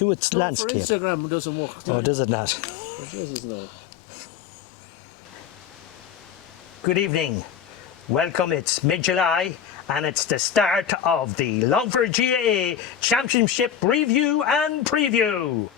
to its landscape. For Instagram it doesn't work. Oh, does it not? It does not. Good evening. Welcome. It's mid-July and it's the start of the Longford GAA Championship review and preview.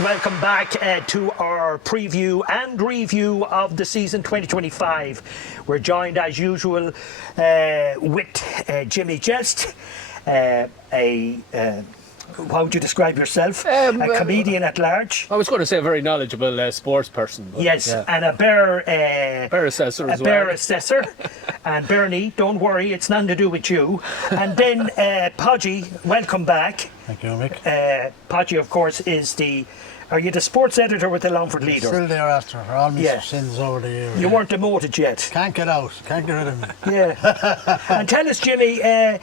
Welcome back to our preview and review of the season 2025. We're joined as usual with Jimmy Jest, how would you describe yourself? A comedian at large. I was going to say a very knowledgeable sports person. Yes, yeah. And a bear assessor as well. Bear assessor. And Bernie, don't worry, it's nothing to do with you. And then Podgy, welcome back. Thank you, Mick. Podgy, of course, is are you the sports editor with the Longford Leader? Still there after all my sins over the years. You weren't demoted yet. Can't get out. Can't get rid of me. Yeah. And tell us, Jimmy, have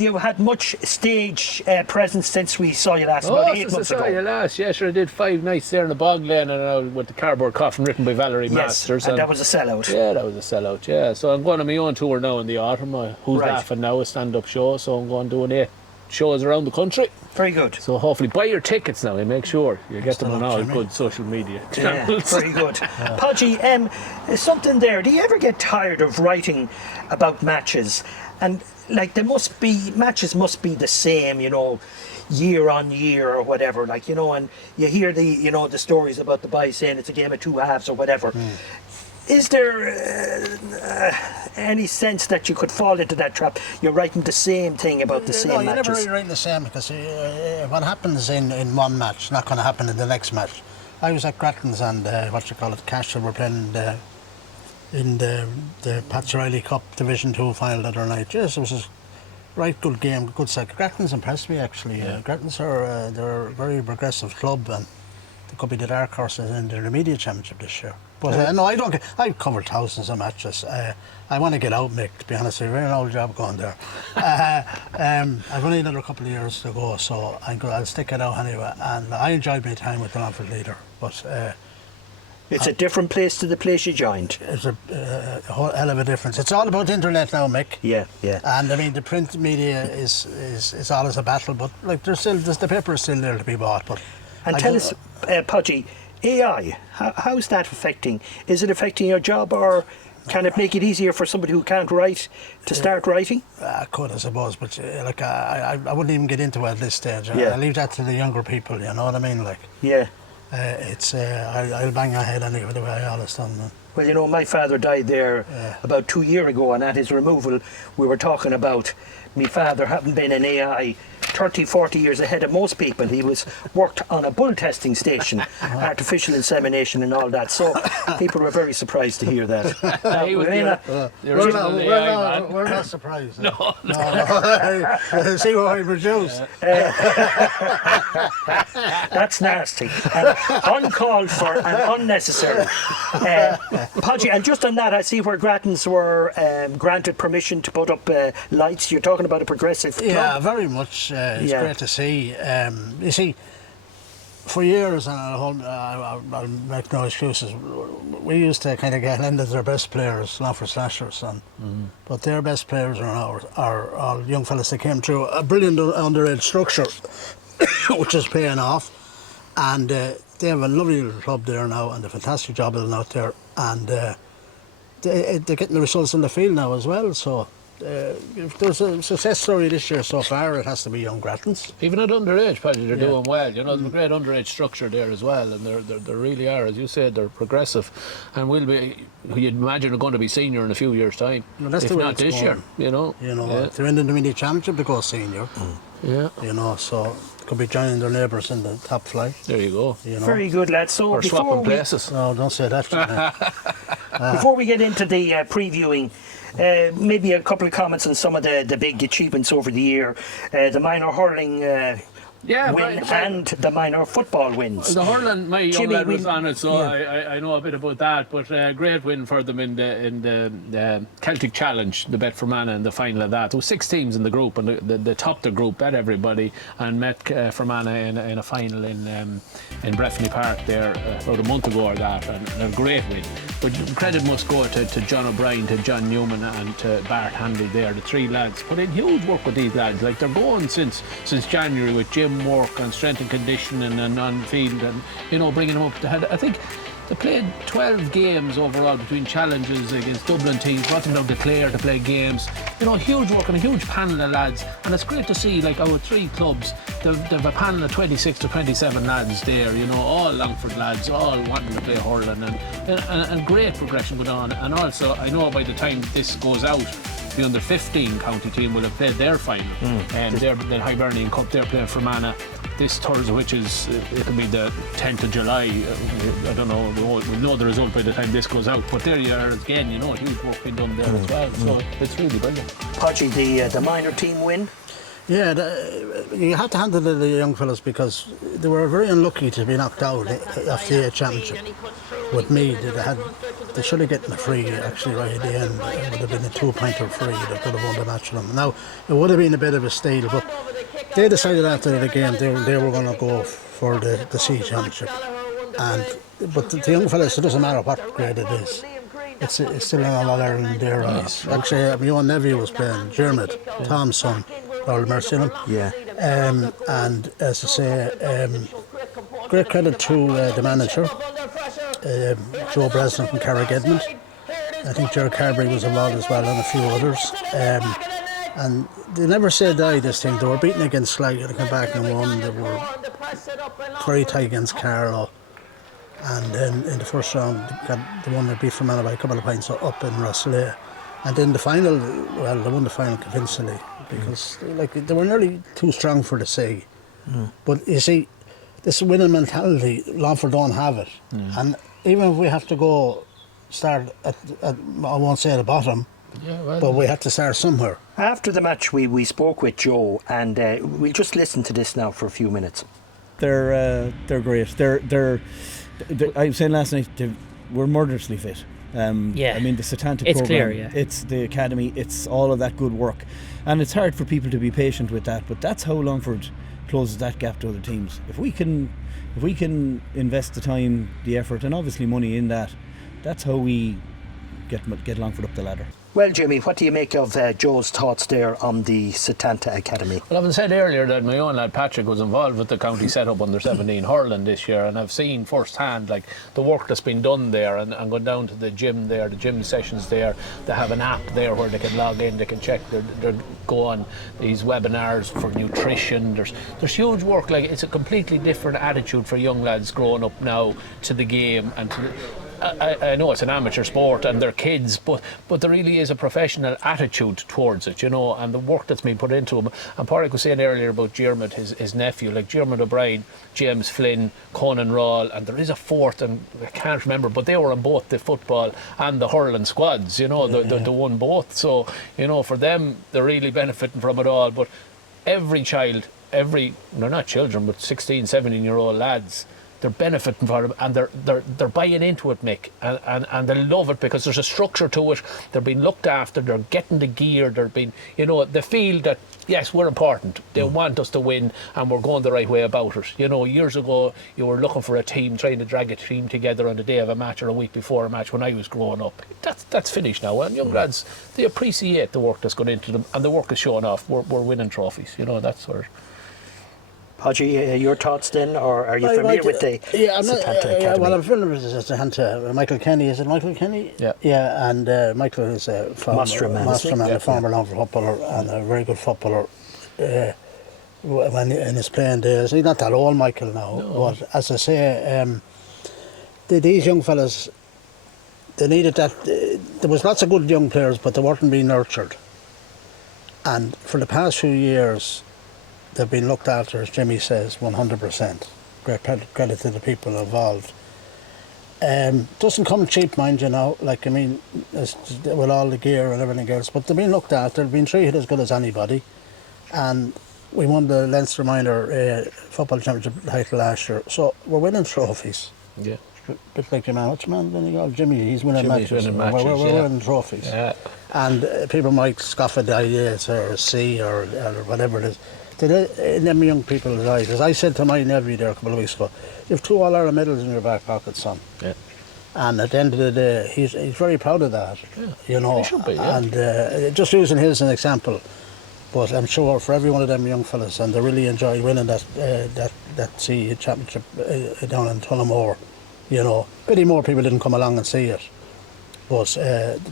you had much stage presence since we saw you last? About 8 months ago. I saw you last. Yeah, sure. I did 5 nights there in the Bog Lane and with the Cardboard Coffin written by Valerie Masters. And that was a sellout. Yeah, that was a sellout. Yeah. So I'm going on my own tour now in the autumn. Who's Laughing Now, a stand-up show. So I'm going doing 8 shows around the country. Very good. So hopefully buy your tickets now and make sure you get them on all good social media channels. Yeah, very good. Podgy, something there. Do you ever get tired of writing about matches? And like matches must be the same, year on year or whatever. And you hear the stories about the boys saying it's a game of two halves or whatever. Is there any sense that you could fall into that trap? You're writing the same thing about the same matches. No, you're never really writing the same because what happens in one match is not going to happen in the next match. I was at Grattan's and Cashel were playing in the Pat Riley Cup Division 2 final the other night. Yes, it was a right good game, good set. Grattan's impressed me actually. Grattan's they're a very progressive club and they could be the dark horses in the Intermediate Championship this year. But no, I've covered thousands of matches. I want to get out, Mick, to be honest. It's a very old job going there. I've only another couple of years to go, so I'll stick it out anyway. And I enjoyed my time with the Longford Leader. But it's a different place to the place you joined. It's a whole hell of a difference. It's all about the internet now, Mick. Yeah. And I mean, the print media is always a battle, but like the paper is still there to be bought. And tell us, Podgy, AI, how's that affecting? Is it affecting your job, or can it make it easier for somebody who can't write to start writing? I could, I suppose, but I wouldn't even get into it at this stage. I leave that to the younger people, you know what I mean? I'll bang ahead anyway, the way I always done. Well, my father died there about 2 years ago, and at his removal we were talking about my father having been in AI 30, 40 years ahead of most people. He worked on a bull testing station, artificial insemination and all that. So people were very surprised to hear that. We're not surprised. No. See what I produce. That's nasty. And uncalled for and unnecessary. Podgy, and just on that, I see where Grattan's were granted permission to put up lights. You're talking about a progressive club. Yeah, very much. It's great to see. You see, for years, and I'll make no excuses, we used to kind of get ended their best players, Longford Slashers, but their best players are all young fellas that came through a brilliant underage structure, which is paying off, and they have a lovely little club there now, and a fantastic job of them out there, and they're getting the results in the field now as well. So if there's a success story this year so far, it has to be young Grattans. Even at underage, Paddy, they're doing well. You know, there's a great underage structure there as well, and they really are, as you said, they're progressive, and you'd imagine they're going to be senior in a few years' time, Well, that's if the way not it's this going. year. You know, If they're in the mini championship, they go senior. yeah. You know, so could be joining their neighbours in the top flight. There you go. You know, Very good, lads. So Or swapping places. no, don't say that. Jimmy. before we get into the previewing, maybe a couple of comments on some of the big achievements over the year. The minor hurling Yeah, win but- and the minor football wins. The hurling, my young Jimmy, lad was we- on it, so yeah. I know a bit about that. But great win for them in the Celtic Challenge, the Bet Fermanagh in the final of that. There were 6 teams in the group, and the topped the group, bet everybody, and met Fermanagh in a final in Breffni Park there about a month ago or that, and a great win. But credit must go to John O'Brien, to John Newman, and to Bart Handley there. The 3 lads put in huge work with these lads. Like, they're going since January with gym work and strength and conditioning and on field, and you know, bringing them up to head. I think they played 12 games overall between challenges against Dublin teams, brought them down to Clare to play games. You know, huge work and a huge panel of lads, and it's great to see, like, our 3 clubs, they've a panel of 26 to 27 lads there, you know, all Longford lads, all wanting to play hurling, and great progression going on. And also, I know by the time this goes out, the under 15 county team will have played their final, and the Hibernian Cup, they're playing Fermanagh this Thursday, which is, it'll be the 10th of July. I don't know, we'll know the result by the time this goes out, but there you are again, you know, huge work being done there as well, so it's really brilliant. Podgy, the minor team win. Yeah, you had to handle the young fellas because they were very unlucky to be knocked out of the championship. With me, they should have gotten a free actually right at the end. It would have been a 2-pointer free. They could have won the match with them. Now, it would have been a bit of a steal, but they decided after the game they were going to go for the C championship. But the young fellas, it doesn't matter what grade it is. It's still an All-Ireland in their eyes. Actually, my own nephew was playing, Dermot, Tom's son, Lord mercy on him. Yeah. And as I say, great credit to the manager, Joe Breslin from Carrick-Edmond. I think Gerard Carberry was involved as well, and a few others. And they never said die this thing. They were beaten against Sligo, they came back and won. They were very tight against Carlow. And then in the first round, they won. They beat Fermanagh by a couple of points up in Rosslea. And then the final, well, they won the final convincingly because they were nearly too strong for the C. But you see, this winning mentality, Longford don't have it. And even if we have to start at I won't say at the bottom, but we have to start somewhere. After the match, we spoke with Joe, and we'll just listen to this now for a few minutes. They're great. They're I was saying last night, we're murderously fit. I mean, the Setanta It's program, clear, yeah. it's the academy, it's all of that good work, and it's hard for people to be patient with that. But that's how Longford closes that gap to other teams. If we can invest the time, the effort, and obviously money in that, that's how we get Longford up the ladder. Well, Jimmy, what do you make of Joe's thoughts there on the Setanta Academy? Well, I've said earlier that my own lad Patrick was involved with the county setup under 17 hurling this year, and I've seen firsthand like the work that's been done there, and going down to the gym there, the gym sessions there. They have an app there where they can log in, they can check, they go on these webinars for nutrition. There's huge work. Like, it's a completely different attitude for young lads growing up now to the game and to I know it's an amateur sport and they're kids, but there really is a professional attitude towards it, you know, and the work that's been put into them. And Pádraig was saying earlier about Dermot, his nephew, like Dermot O'Brien, James Flynn, Conan Rawle, and there is a fourth, and I can't remember, but they were on both the football and the hurling squads, you know, they won both. So, you know, for them, they're really benefiting from it all. But every child, they're not children, but 16, 17-year-old lads, they're benefiting from it, and they're buying into it, Mick, and they love it because there's a structure to it. They're being looked after, they're getting the gear, they're being, you know, they feel that yes, we're important, they want us to win, and we're going the right way about it. You know, years ago you were looking for a team, trying to drag a team together on the day of a match or a week before a match when I was growing up. That's finished now, and young lads, they appreciate the work that's gone into them, and the work is showing off. We're winning trophies, you know, that's sort of. Podgy, your thoughts then, or are you familiar with the Setanta Academy? Well, I'm familiar with the Setanta. Michael Kenny, is it Michael Kenny? Yeah. Yeah, and Michael is a Masterman, a former Longford footballer and a very good footballer. When in his playing days, he's not that old, Michael, now. No. But as I say, these young fellas, they needed that. There was lots of good young players, but they weren't being nurtured. And for the past few years, they've been looked after, as Jimmy says, 100%. Great credit to the people involved. Doesn't come cheap, mind you now. Like, I mean, with all the gear and everything else, but they've been looked after, they've been treated as good as anybody. And we won the Leinster Minor Football Championship title last year, so we're winning trophies. Yeah. Bit like your man, what's your man? Then you go, Jimmy, he's winning matches. We're winning trophies. Yeah. And people might scoff at the idea it's a C or whatever it is. In them young people's eyes, as I said to my nephew there a couple of weeks ago, you have 2 All-Ireland medals in your back pocket, son. Yeah. And at the end of the day, he's very proud of that. Yeah. You know. He should be, yeah. And just using his as an example, but I'm sure for every one of them young fellas, and they really enjoyed winning that C championship down in Tullamore. You know, pretty more people didn't come along and see it, but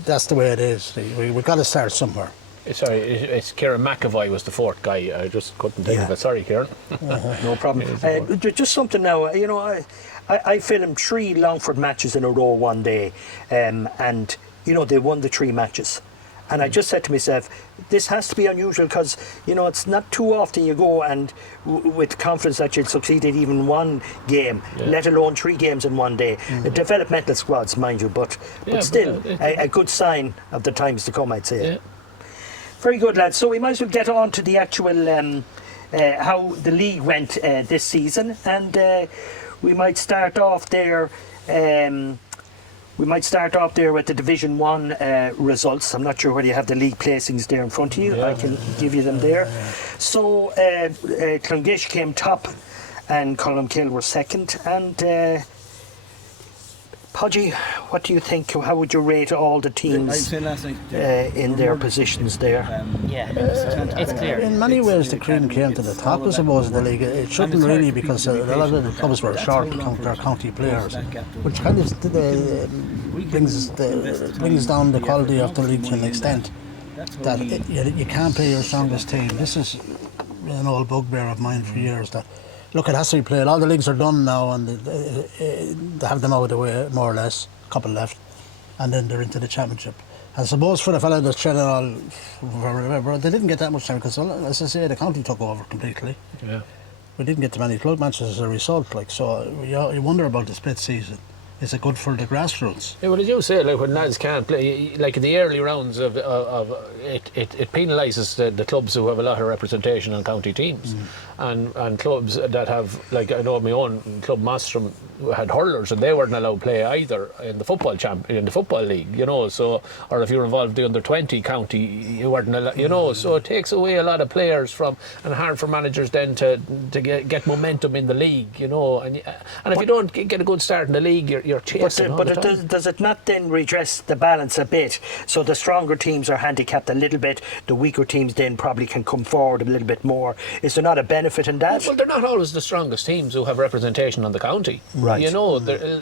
that's the way it is. We've got to start somewhere. Sorry, it's Kieran McAvoy was the 4th guy. I just couldn't think of it. Sorry, Kieran. No problem. Just something now. You know, I filmed 3 Longford matches in a row one day, and you know they won the 3 matches. And I just said to myself, this has to be unusual because, you know, it's not too often you go and with confidence that you'll succeed at even one game, let alone 3 games in one day. Developmental squads, mind you, but still a good sign of the times to come, I'd say. Yeah. Very good, lads. So we might as well get on to the actual how the league went this season, and we might start off there. We might start off there with the Division 1 results. I'm not sure whether you have the league placings there in front of you. I can give you them there. So Clongish came top and Columkill were second. And Podgy, what do you think? How would you rate all the teams in their positions there? It's clear. In many ways, the Cream came to the top, I suppose, of the league. It shouldn't really, because a lot of the clubs were short their county players, which kind of brings down the quality of the league to an extent that you can't play your strongest team. This is an old bugbear of mine for years. That look, it has to be played. All the leagues are done now, and they have them out of the way, more or less, a couple left, and then they're into the championship. I suppose for the fellow that's treading all, they didn't get that much time because, as I say, the county took over completely. Yeah. We didn't get too many club matches as a result, like, so you wonder about the split season. Is it good for the grassroots? Yeah, well, as you say, like when lads can't play, like in the early rounds of it penalises the clubs who have a lot of representation on county teams, and clubs that have, like I know my own club, Mastrom, had hurlers and they weren't allowed to play either in the football league, you know. So, or if you're involved in the under 20 county, you weren't allowed, you know. So it takes away a lot of players from, and hard for managers then to get momentum in the league, you know. And if you don't get a good start in the league, you're chasing. But does it not then redress the balance a bit? So the stronger teams are handicapped a little bit, the weaker teams then probably can come forward a little bit more. Is there not a benefit in that? Well, they're not always the strongest teams who have representation on the county. Right. You know,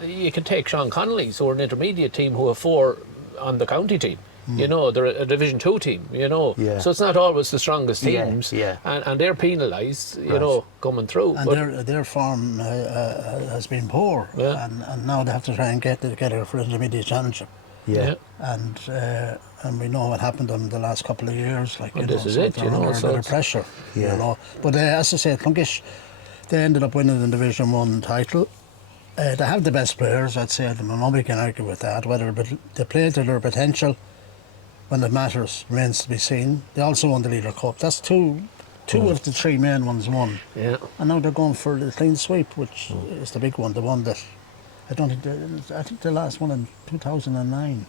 you can take Sean Connolly's, who are an intermediate team who have 4 on the county team. You know, they're a Division 2 team, you know. Yeah. So it's not always the strongest teams. Yeah. And they're penalised, you know, coming through. And their form has been poor. Yeah. And now they have to try and get together for the intermediate championship. Yeah. And we know what happened in the last couple of years. Like, Well, you this know, is so it, they're you know, under so a bit of it's- pressure. Yeah. You know. But as I said, Clongish, they ended up winning the Division 1 title. They have the best players, I'd say. Nobody can argue with that. Whether they play to their potential when it matters remains to be seen. They also won the Leader Cup. That's two of the 3 main ones won. Yeah. And now they're going for the clean sweep, which is the big one, the one that I think the last one in 2009.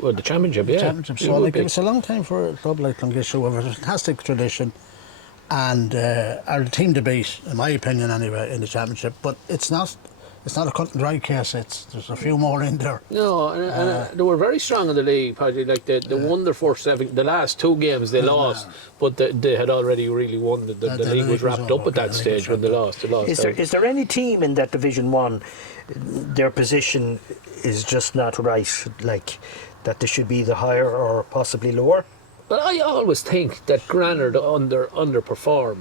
Well, the championship, yeah. Championship. It So would be. it was a long time for a club like Clongish, who have a fantastic tradition and are the team to beat, in my opinion anyway, in the championship. But it's not it's not a cut and dry case. There's a few more in there. No, and they were very strong in the league, Paddy. Like they won their first 7. The last 2 games they lost, but they had already really won. The league was wrapped up at that stage when they lost. Is there any team in that Division 1, their position is just not right, like that they should be either higher or possibly lower? But I always think that Granard underperform.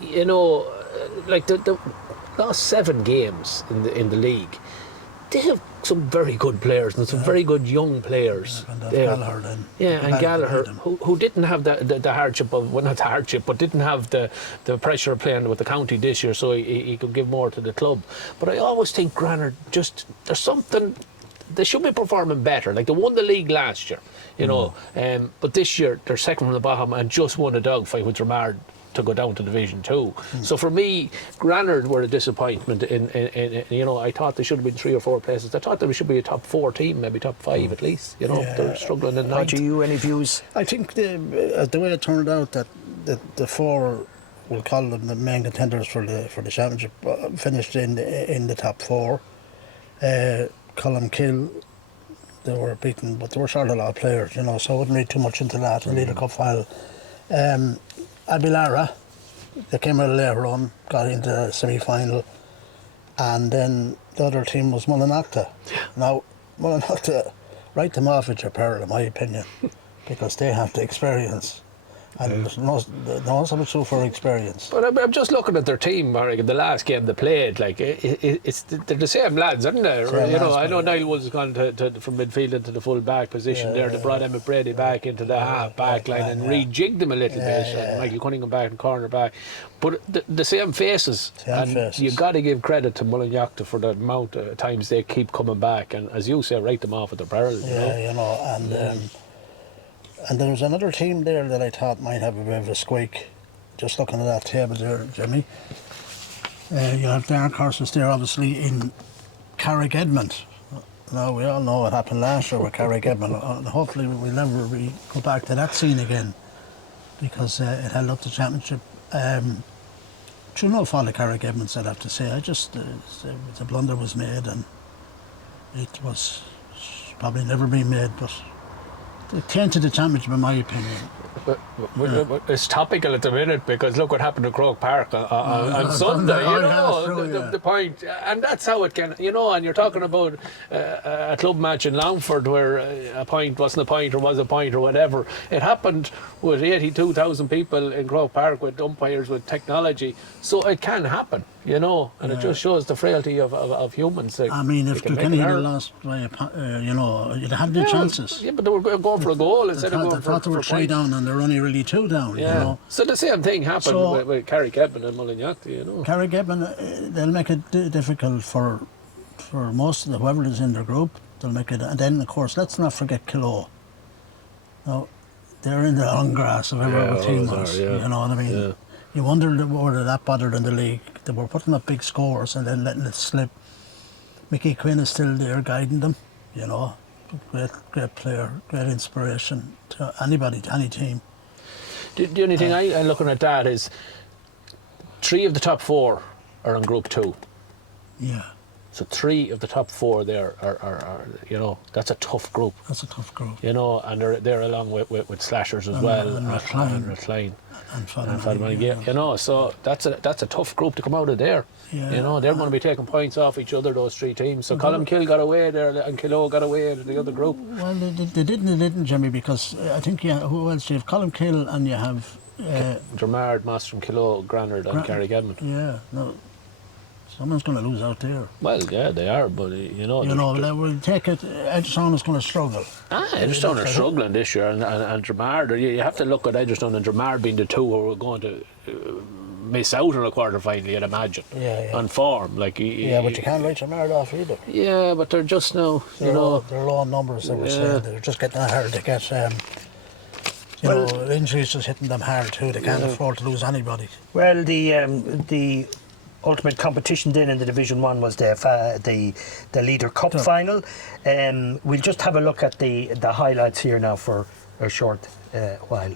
You know, like the last 7 games in the league, they have some very good players and some very good young players. And Gallagher then. Yeah, and Gallagher, who didn't have the hardship of, well, not the hardship, but didn't have the pressure of playing with the county this year, so he could give more to the club. But I always think Granard there's something, they should be performing better. Like they won the league last year, you know, but this year they're second from the bottom and just won a dogfight with Dromard to go down to Division 2. So for me, Granard were a disappointment in you know, I thought they should have been 3 or 4 places. I thought they should be a top 4 team, maybe top 5 at least. You know, they're struggling in 9th. Roger, you any views? I think the way it turned out that the 4, we'll call them the main contenders for the championship, finished in the top 4. Columkill, they were beaten, but they were short a lot of players, you know, so I wouldn't read too much into that. The Leader Cup final. Abilara, they came out later on, got into the semi-final, and then the other team was Mullinachta. Now, Mullinachta, write them off at your peril, in my opinion, because they have the experience. And there's no substitute for experience. But I'm just looking at their team, Marek, in the last game they played. Like they're the same lads, aren't they? You know, I know Niall was gone from midfield into the full back position there. They brought Emmett Brady back into the half back line and rejigged them a little bit. And Michael Cunningham back in corner back. But the same faces. You've got to give credit to Mullinachta for the amount of times they keep coming back. And as you say, write them off at their peril. You know, and there was another team there that I thought might have a bit of a squeak. Just looking at that table there, Jimmy. You have dark horses there, obviously, in Carrick Edmond. Now, we all know what happened last year with Carrick Edmond. Hopefully, we'll never go back to that scene again, because it held up the championship. Through no fault of Carrick Edmonds, I'd have to say. The blunder was made, and it was probably never been made, but it came to the championship, in my opinion. But it's topical at the minute because look what happened to Croke Park on Sunday. You know, the point, and that's how it can. You know, and you're talking about a club match in Longford where a point wasn't a point or was a point or whatever. It happened with 82,000 people in Croke Park with umpires with technology, so it can happen. You know, and it just shows the frailty of humans. I mean, if Kilkenny had lost by you know, you'd have the chances. Yeah, but they were going for a goal instead of going for 3 points. down, and they're only really 2 down. Yeah. You know? So the same thing happened with Carrick Edmond and Mullinachta, you know. Carrick Edmond, they'll make it difficult for most of whoever is in their group. They'll make it, and then of course let's not forget Kilo. Now, they're in the long grass of every other team was. You know what I mean? Yeah. You wonder were they that bothered in the league. They were putting up big scores and then letting it slip. Mickey Quinn is still there guiding them, you know. Great player, great inspiration to anybody, to any team. The only thing I'm looking at that is 3 of the top 4 are in Group 2. Yeah. So 3 of the top 4 there are you know, that's a tough group. That's a tough group. You know, and they're along with Slashers as well. And Rathline. And Fadman, you know, so that's a tough group to come out of there. Yeah. You know, they're going to be taking points off each other, those 3 teams. So Columkill got away there and Kilo got away in the other group. Well, they didn't, Jimmy, because I think who else? You have Columkill and you have Dromard, Mastrom, Kilo, Granard and Carrick Edmond. Yeah, no. Someone's going to lose out there. Well, yeah, they are, but you know. We'll take it. Edgerstone is going to struggle. Edgerstone are struggling this year, and Dromard. You have to look at Edgerstone and Dromard being the 2 who are going to miss out on a quarter final. You'd imagine. Yeah. On form, like. But you can't write Dromard off either. Yeah, but they're just now. They're low on numbers. They were saying they're just getting hard to get. Injuries just hitting them hard too. They can't afford to lose anybody. Well, the ultimate competition then in the Division 1 was the Leader Cup final. We'll just have a look at the highlights here now for a short while.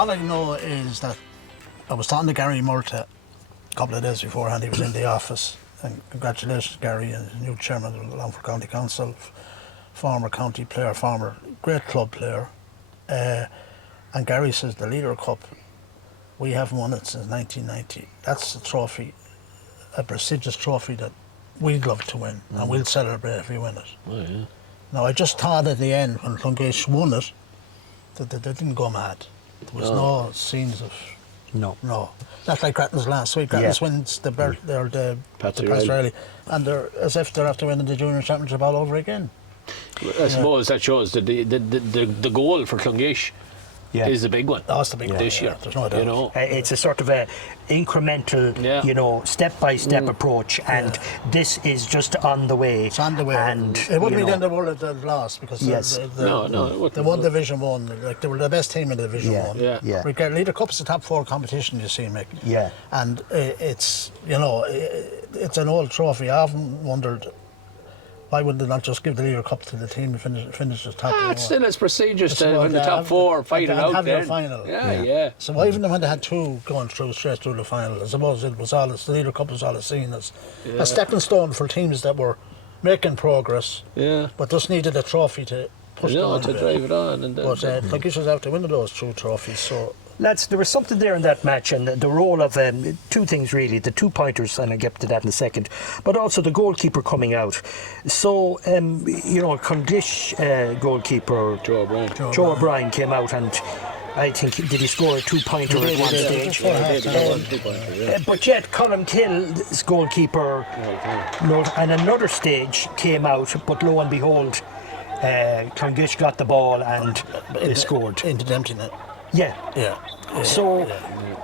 All I know is that I was talking to Gary Murta a couple of days beforehand. He was in the office. And congratulations, Gary, as new chairman of the Longford County Council, former county player, former great club player. And Gary says the Leader Cup, we haven't won it since 1990. That's a trophy, a prestigious trophy that we'd love to win, and we'll celebrate if we win it. Oh, yeah. Now, I just thought at the end, when Clongaish won it, that they didn't go mad. There was no scenes of... No. That's like Grattan's last week. Grattan's wins the Pats Riley. And they're as if they're after winning the junior championship all over again. I suppose that shows that the goal for Clongaish is the big one. That's the big one this year. There's no doubt. You know, it's a sort of a incremental, you know, step-by-step approach, and this is just on the way. It's on the way. And it wouldn't be the end of the world if they'd lost, because they won Division 1. Like, they were the best team in Division 1. Yeah. Leader Cup's the top 4 competition, you see, Mick. Yeah. And it's, you know, it's an old trophy. I often wondered, why would they not just give the Leader Cup to the team who finishes top? It's still as prestigious to win the top 4, fight it out have then. Your final. Yeah. So why even when they had 2 going straight through the final? I suppose the Leader Cup was all seen as a stepping stone for teams that were making progress, but just needed a trophy to push them on to drive it on. And but Clongaish was after winning those 2 trophies, so... Lads, there was something there in that match, and the role of 2 things really, the 2-pointers, and I'll get to that in a second, but also the goalkeeper coming out. So, you know, Clongaish goalkeeper Joe O'Brien came out, and I think, did he score a 2-pointer at one stage? But yet, Colin Kill's goalkeeper, and another stage came out, but lo and behold, Clongaish got the ball and they scored. Into the empty net. Yeah. So,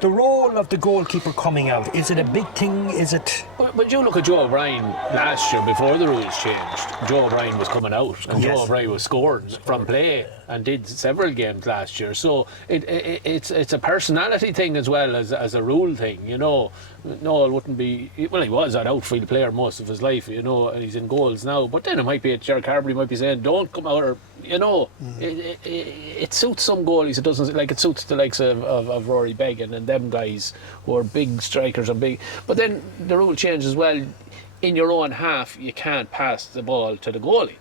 the role of the goalkeeper coming out, is it a big thing? Is it... But you look at Joe O'Brien last year, before the rules changed, Joe O'Brien was coming out, and Joe O'Brien was scoring from play, and did several games last year. So it's a personality thing as well as a rule thing, you know. Noel wouldn't be... Well, he was an outfield player most of his life, you know, and he's in goals now. But then it might be, Gerard Carberry might be saying, don't come out, or, you know. It suits some goalies, it doesn't... Like, it suits the likes of Rory Beggan and them guys who are big strikers and big... But then the rule changes as well. In your own half, you can't pass the ball to the goalie.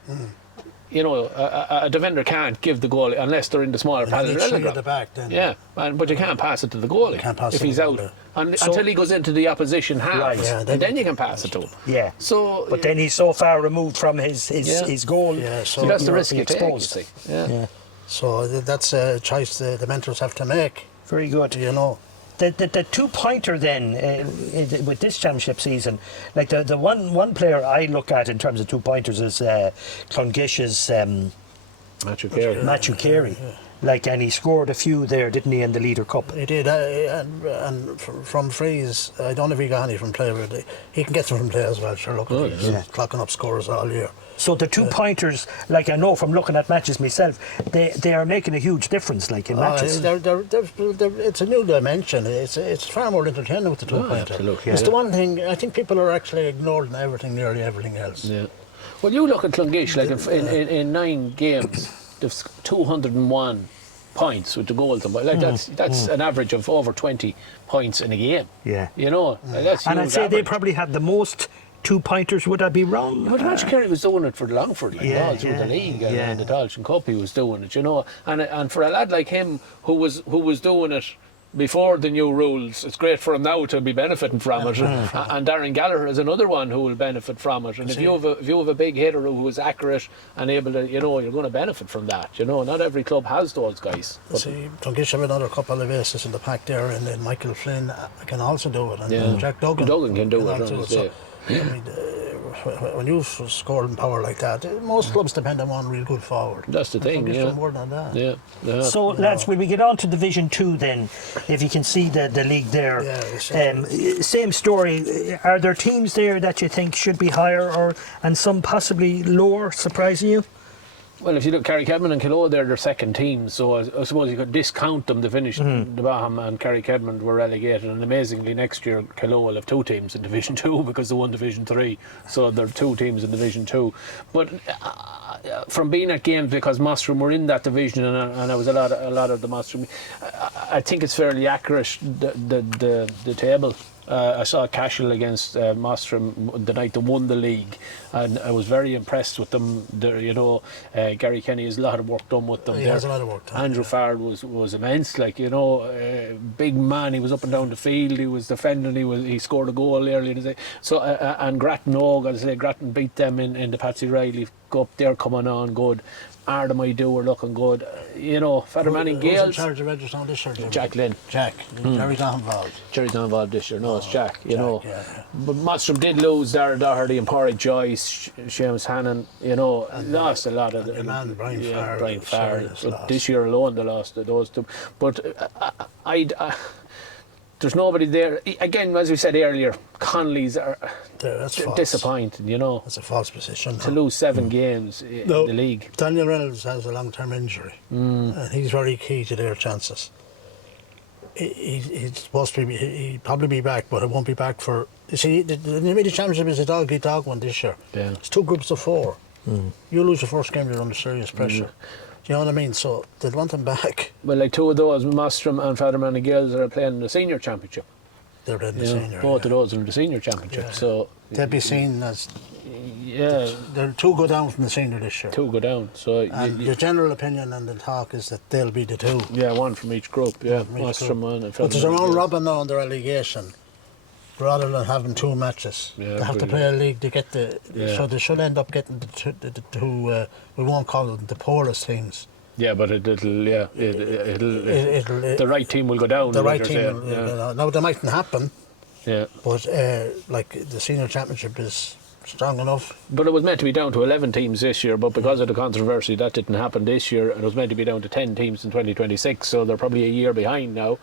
You know, a defender can't give the goalie unless they're in the smaller parallel at the back then. Yeah, but you can't pass it to the goalie if he's out until he goes into the opposition half, and then you can pass it to him. Yeah. So, but then he's so far removed from his goal. Yeah, so that's the risk you take, you see. Yeah. So that's a choice the mentors have to make. Very good. You know. The 2-pointer then with this championship season, like the one player I look at in terms of 2-pointers is Clongaish's Matthew Carey. Like, and he scored a few there, didn't he, in the Leader Cup? He did, and from frees, I don't know if he got any from play, but he can get some from play as well, sure, look, he's clocking up scores all year. So the 2-pointers, like I know from looking at matches myself, they are making a huge difference, like in matches. It's a new dimension. It's far more entertaining with the 2-pointer. It's the one thing, I think people are actually ignoring nearly everything else. Yeah. Well, you look at Clongaish, like in 9 games, there's 201 points with the goals, like that's an average of over 20 points in a game. Yeah, you know, that's and I'd say average. they probably had the most 2-pointers. Would I be wrong? But Matthew Carey was doing it for Longford, all through the league and the Dalshin Cup. He was doing it, you know, and for a lad like him who was doing it before the new rules, it's great for him now to be benefiting from it. And Darren Gallagher is another one who will benefit from it. And if you have a big hitter who is accurate and able to, you know, you're going to benefit from that. You know, not every club has those guys. See, Clongaish have another couple of aces in the pack there, and then Michael Flynn can also do it, and Jack Duggan. Duggan can do it. So, I mean, when you score in power like that, most clubs depend on one real good forward. That's the thing, more than that. Yeah. So, lads, when we get on to Division 2 then, if you can see the league there, same story. Are there teams there that you think should be higher and some possibly lower, surprising you? Well, if you look, Carrickmon and Killaloe, they're their second team, so I suppose you could discount them to finish the bottom, and Carrickmon were relegated, and amazingly next year Killaloe will have two teams in Division 2 because they won Division 3, so there are two teams in Division 2. But from being at games, because Mostram were in that division, and there was a lot of the Mostram, I think it's fairly accurate, the table. I saw Cashel against Mostram the night they won the league, and I was very impressed with them. Gary Kenny has a lot of work done with them. He has a lot of work done. Andrew Fard was immense, big man. He was up and down the field. He was defending. He scored a goal earlier today. So and Grattan Grattan beat them in the Patsy Riley Cup. They're coming on good. Ardham I do are looking good. Father Manning Gales. Who's in charge of registering this year? Jack Lynn. Jack. Jerry's not involved. Jerry's not involved this year. No, it's Jack. Yeah. But Mostram did lose Dara Doherty and Porrick Joyce, Seamus Hannon. Lost a lot of the man Brian Farr. Brian Farr. But this year alone, they lost those two. But there's nobody there. Again, as we said earlier, Connolly's are disappointing, That's a false position. To lose 7 games in the league. Daniel Reynolds has a long-term injury, and he's very key to their chances. He's supposed to be, he'll probably be back, but it won't be back for... You see, the Intermediate Championship is a dog-eat-dog one this year. Yeah. It's 2 groups of 4. You lose the first game, you're under serious pressure. Do you know what I mean? So they'd want him back. Well, like 2 of those, Mostram and Father Manning Gales, are playing in the senior championship. They're in the senior. Both of those are in the senior championship. So they'd be seen as... Yeah. They're 2 go down from the senior this year. 2 go down. So and the general opinion and the talk is that they'll be the 2. Yeah, 1 from each group. Yeah, Mostram and Father. But there's a round robin now on the relegation. Rather than having 2 matches, they have to play a league to get the... Yeah. So they should end up getting the 2... we won't call them the poorest teams. Yeah, but it'll the right team will go down. The right team will, now that mightn't happen. Yeah. But the senior championship is strong enough. But it was meant to be down to 11 teams this year, but because of the controversy, that didn't happen this year. It was meant to be down to 10 teams in 2026, so they're probably a year behind now,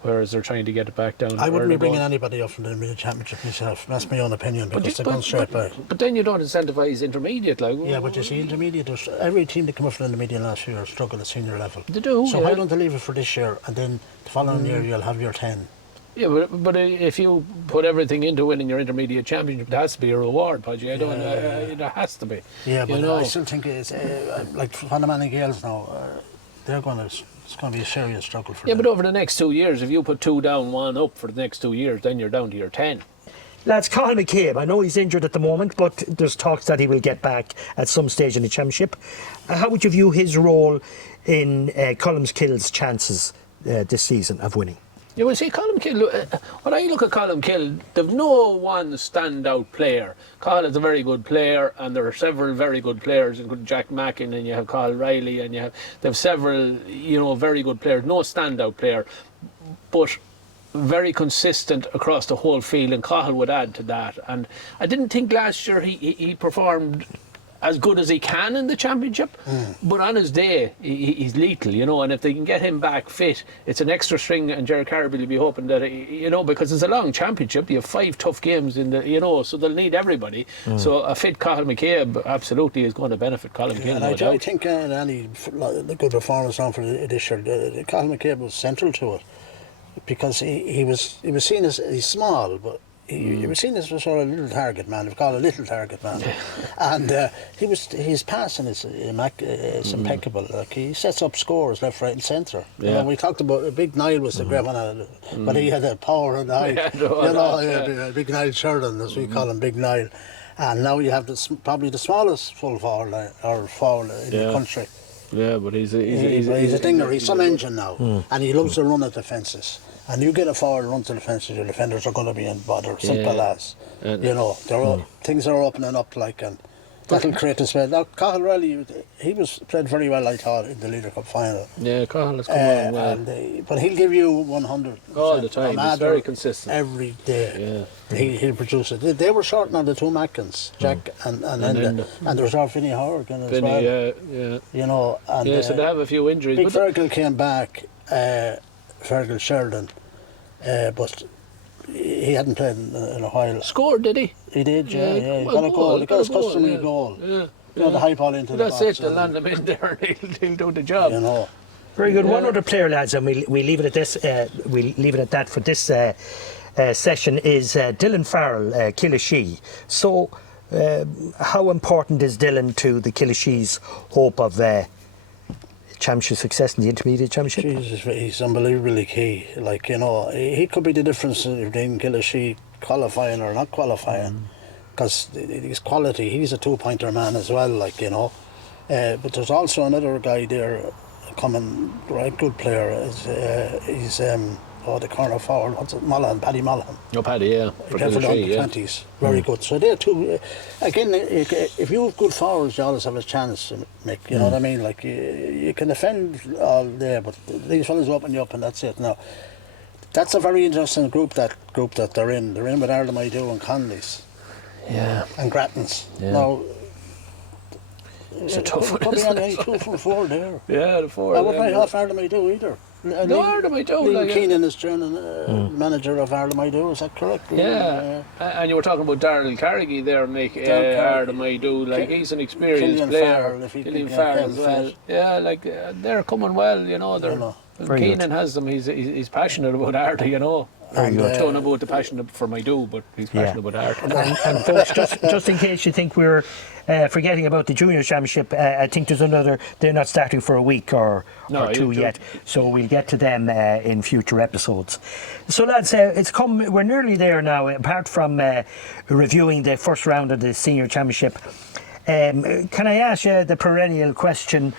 whereas they're trying to get it back down. I wouldn't be bringing anybody up from the Intermediate Championship myself. That's my own opinion, because they're going straight by. But then you don't incentivise intermediate, like. Yeah, but you see, intermediate, every team that came up from the intermediate last year struggled at senior level. They do. So why don't they leave it for this year, and then the following year you'll have your 10? Yeah, but if you put everything into winning your intermediate championship, there has to be a reward, Podgy. There has to be. Yeah, but I still think it's like Father Manning Gales now. It's going to be a serious struggle for them. Yeah, but over the next 2 years, if you put 2 down, 1 up for the next 2 years, then you're down to your 10. Lads, Cathal McCabe, I know he's injured at the moment, but there's talks that he will get back at some stage in the championship. How would you view his role in Colmskill's chances this season of winning? You will see Colmkill, when I look at Colmkill, they've no one standout player. Cathal is a very good player, and there are several very good players, including Jack Mackin, and you have Cathal Riley, and they have several, very good players. No standout player, but very consistent across the whole field, and Cathal would add to that. And I didn't think last year he performed as good as he can in the championship, but on his day he's lethal, and if they can get him back fit, it's an extra string, and Gerard Carby will be hoping that because it's a long championship, you have 5 tough games in the so they'll need everybody. So a fit Cathal McCabe absolutely is going to benefit Colin McCabe. And I think any good performance on for this year, Cathal McCabe was central to it, because he was seen as, he's small, but he was seen as a sort of little target man. We call it a little target man, and his passing is impeccable. Like, he sets up scores left, right, and centre. Yeah. We talked about Big Niall was the great one, but he had the power and the height. Big Niall Sheridan, as we call him, Big Niall. And now you have probably the smallest full forward in the country. Yeah, but he's a dinger. He's some engine now, and he loves to run at the fences. And you get a forward run to the fences, your defenders are going to be in bother. Simple as, things are opening up, and that'll create a spell. Now, Cathal Riley, he played very well, I thought, in the Leader Cup final. Yeah, Cathal has come on well. But he'll give you 100 all the time. He's very consistent every day. Yeah, he'll produce it. They were shorting on the 2 Mackins, Jack and there was our Finney Howard as well. Yeah. So they have a few injuries. Big Fergal came back. Fergal Sheridan, but he hadn't played in a while. Scored, did he? He did, yeah. He got a goal. He got his customary goal. You know, the high ball into the box. That's it. They'll land them in there and he'll do the job. You know. Very good. One other player, lads, and we leave it at this. We'll leave it at that for this session. Is Dylan Farrell, Killashee. So, how important is Dylan to the Killashee's hope of championship success in the intermediate championship? Jesus, he's unbelievably key. Like, you know, he could be the difference between Killashee qualifying or not qualifying, because his quality. He's a two-pointer man as well. Like, you know, but there's also another guy there. Coming, right, good player. He's the corner forward. What's it? Paddy Mullen. Oh, Paddy, yeah. For the 20s, very good. So they're two. Again, if you have good forwards, you always have a chance, Mick. You know what I mean? Like you can defend all day, but these fellas open you up, and that's it. Now, that's a very interesting group. That they're in. They're in with Ireland, and Conleys. Yeah. And Grattans. Yeah. Now. It's a tough one. Could be only 2 from 4 there. Yeah, the 4. I wouldn't know half Ireland I do either. No, Ireland I do. Liam Keenan is training manager of Ireland I do. Is that correct? Yeah. And you were talking about Darryl Carrigy there, Mick. Ireland I do. Like he's an experienced player. Killian Farrell as well. Yeah, like they're coming well. You know, Keenan has them. He's passionate about art. You know. Very good. I don't know about the passion for my do, but he's passionate about art. And folks, just in case you think we're forgetting about the junior championship, I think there's another. They're not starting for a week or two yet, so we'll get to them in future episodes. So lads, we're nearly there now. Apart from reviewing the first round of the senior championship, can I ask you the perennial question?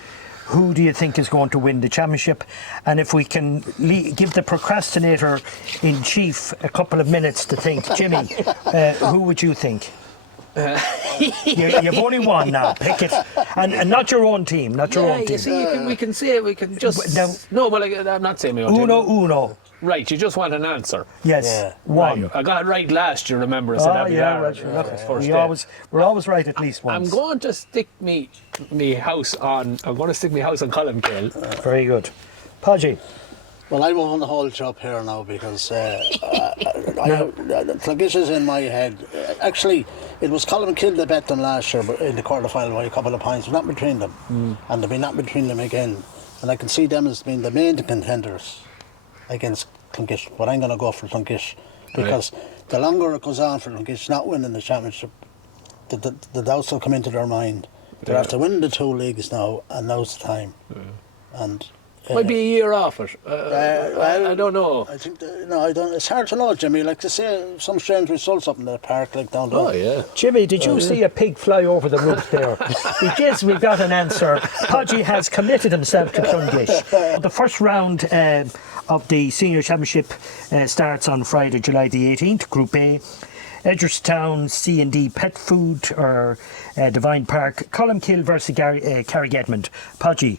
Who do you think is going to win the championship? And if we can give the procrastinator in chief a couple of minutes to think, Jimmy, who would you think? You've only one now. Pick it, and not your own team. Not your own team. You see, we can say it. We can just no. But I'm not saying my own team. Uno. Right, you just want an answer. Yes, one. Right. I got it right last year. Remember, I said we're always right at least once. I'm going to stick me house on. I'm going to stick my house on Columkill. Very good, Podgy. Well, I won't hold you up here now because Clongish is in my head. Actually, it was Columkill that bet them last year, but in the quarter final by a couple of points. Not between them, and they'll be not between them again. And I can see them as being the main contenders against Clongish, but I'm going to go for Clongish because the longer it goes on for Clongish not winning the championship, the doubts will come into their mind. They're after winning the 2 leagues now, and now's the time. And might be a year off it. I don't know. I think I don't. It's hard to know, Jimmy. Like to say some strange results up in the park, like down there. Oh yeah. Jimmy, did you see a pig fly over the roof there? Because we got an answer. Podgy has committed himself to Clongish. The first round of the senior championship starts on Friday, July the 18th. Group A. Edgerstown C&D Pet Food or Divine Park. Columkill versus Carrick-Edmond. Podgy,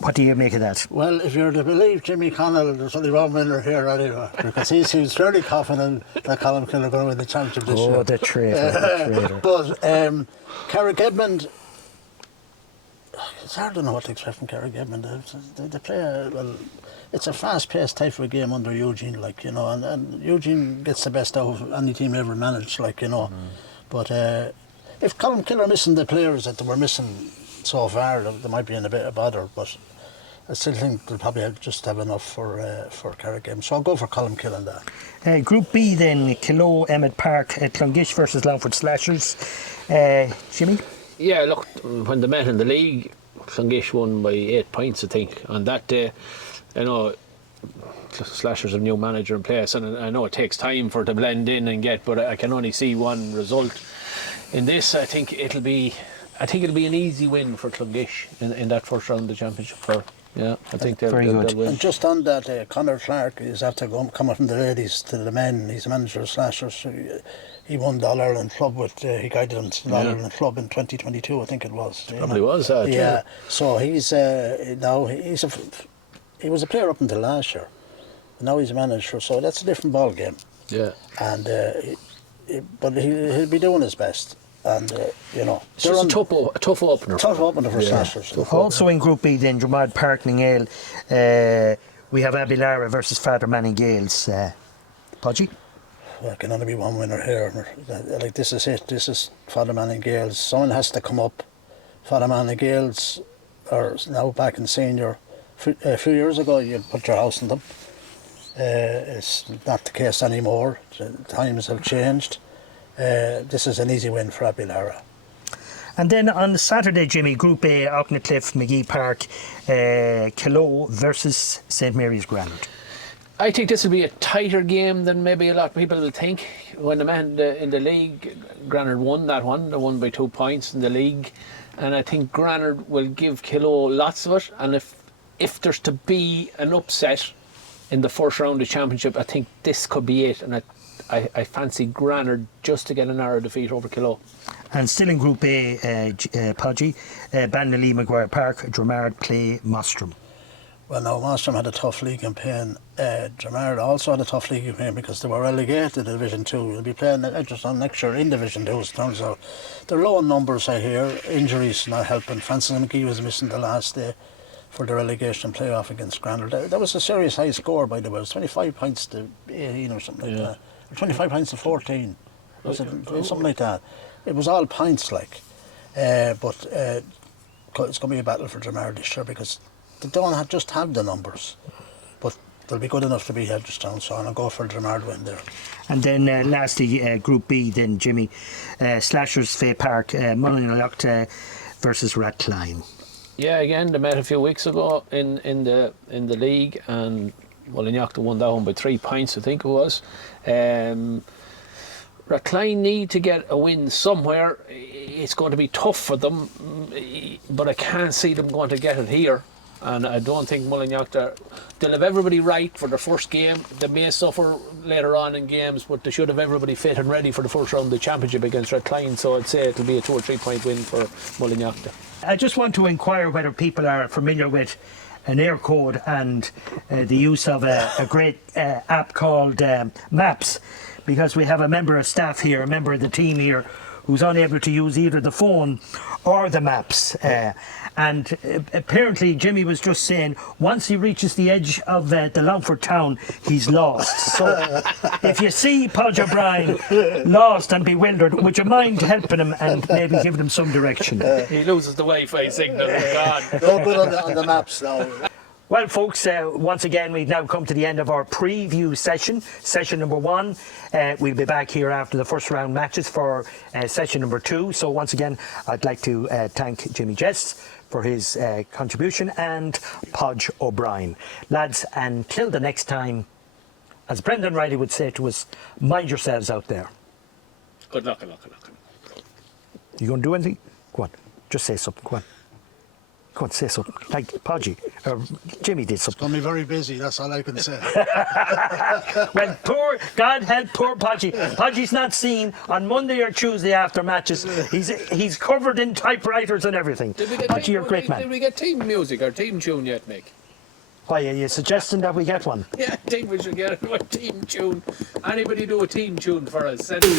what do you make of that? Well, if you're to believe Jimmy Connell, there's only one winner here anyway, because he seems fairly confident that Columkill are going to win the championship this year. Oh, the traitor. But Carrick-Edmond, it's hard to know what to expect from Carrick-Edmond. They play it's a fast-paced type of a game under Eugene, like, you know, and Eugene gets the best out of any team ever managed, like, you know. But if Columkill are missing the players that they were missing so far, they might be in a bit of bother, but I still think they'll probably just have enough for Carrick-Edmond. So I'll go for Columkill on that. Group B then, Kilo, Emmett Park, Clongish versus Longford Slashers. Jimmy? Yeah, look, when they met in the league, Clongish won by 8 points, I think, on that day. I know Slashers have a new manager in place, and I know it takes time for it to blend in and get, but I can only see one result in this. I think it'll be an easy win for Clongish in that first round of the championship. I think they'll win. And just on that, Conor Clark is after coming from the ladies to the men. He's a manager of Slashers. He won the All Ireland Club he guided them to the All Ireland Club in 2022, I think it was. Probably was. Yeah. So he's now he was a player up until last year. Now he's a manager, so that's a different ball game. Yeah. And but he'll be doing his best. And you know, it's just a tough opener. Tough opener for Slashers. Also in Group B, then Dromad Park Ningale, we have Abilara versus Father Manning Gales. Podgy? there can only be one winner here. Like, this is it. This is Father and Gales. Someone has to come up. Father and Gales are now back in senior. A few years ago, you put your house in them. It's not the case anymore. The times have changed. This is an easy win for Abilara. And then on Saturday, Jimmy, Group A, Auchnacliffe, McGee Park, Kilo versus St Mary's Granard. I think this will be a tighter game than maybe a lot of people will think. When the man in the league, Granard won that one. They won by 2 points in the league. And I think Granard will give Kilo lots of it. And if there's to be an upset in the first round of the championship, I think this could be it. And I fancy Granard just to get a narrow defeat over Kilo. And still in Group A, Podgy, Bannalee, Maguire Park, Dramard, Clay, Mostrom. Well, now, Mostrom had a tough league campaign. Dramard also had a tough league campaign because they were relegated to Division 2. They'll be playing Edgerton next year in Division 2, as it turns out. They're low in numbers, I hear. Injuries not helping. Francis McGee was missing the last day for the relegation playoff against Granard. That was a serious high score, by the way. It was 25 points to 18 or something like that. Or 25 points to 14. Was it something like that? It was all points, like. But it's going to be a battle for Dramard this year because they don't just have the numbers. But they'll be good enough to beat Edgerton, so I'm going to go for Dramard win there. And then lastly, Group B, then Jimmy, Slashers, Fay Park, Mullinalocht versus Rathline. Yeah, again, they met a few weeks ago in the league, and Mullinalocht won that one by 3 points, I think it was. Rathline need to get a win somewhere. It's going to be tough for them, but I can't see them going to get it here. And I don't think Mullinalocht they'll have everybody right for their first game. They may suffer later on in games, but they should have everybody fit and ready for the first round of the championship against Rathline. So I'd say it'll be a 2 or 3 point win for Mullinalocht. I just want to inquire whether people are familiar with an air code and the use of a great app called Maps, because we have a member of staff here, a member of the team here, who's unable to use either the phone or the maps. And apparently Jimmy was just saying once he reaches the edge of the Longford town, he's lost. So if you see Podge O'Brien lost and bewildered, would you mind helping him and maybe giving him some direction? He loses the Wi-Fi signal. God. No good on the maps now. Well, folks, once again, we've now come to the end of our preview session number 1. We'll be back here after the first round matches for session number 2. So once again, I'd like to thank Jimmy Jess for his contribution and Podge O'Brien. Lads, until the next time, as Brendan Riley would say to us, mind yourselves out there. Good luck, good luck, good luck. You going to do anything? Go on, just say something, go on. Go on, say something. Like Podgy, or Jimmy did something. It's going to be very busy, that's all I can say. Well, God help poor Podgy. Podgy's not seen on Monday or Tuesday after matches. He's covered in typewriters and everything. Podgy, you're a great man. Did we get team music or team tune yet, Nick? Why, are you suggesting that we get one? Yeah, I think we should get a team tune. Anybody do a team tune for us? Send it to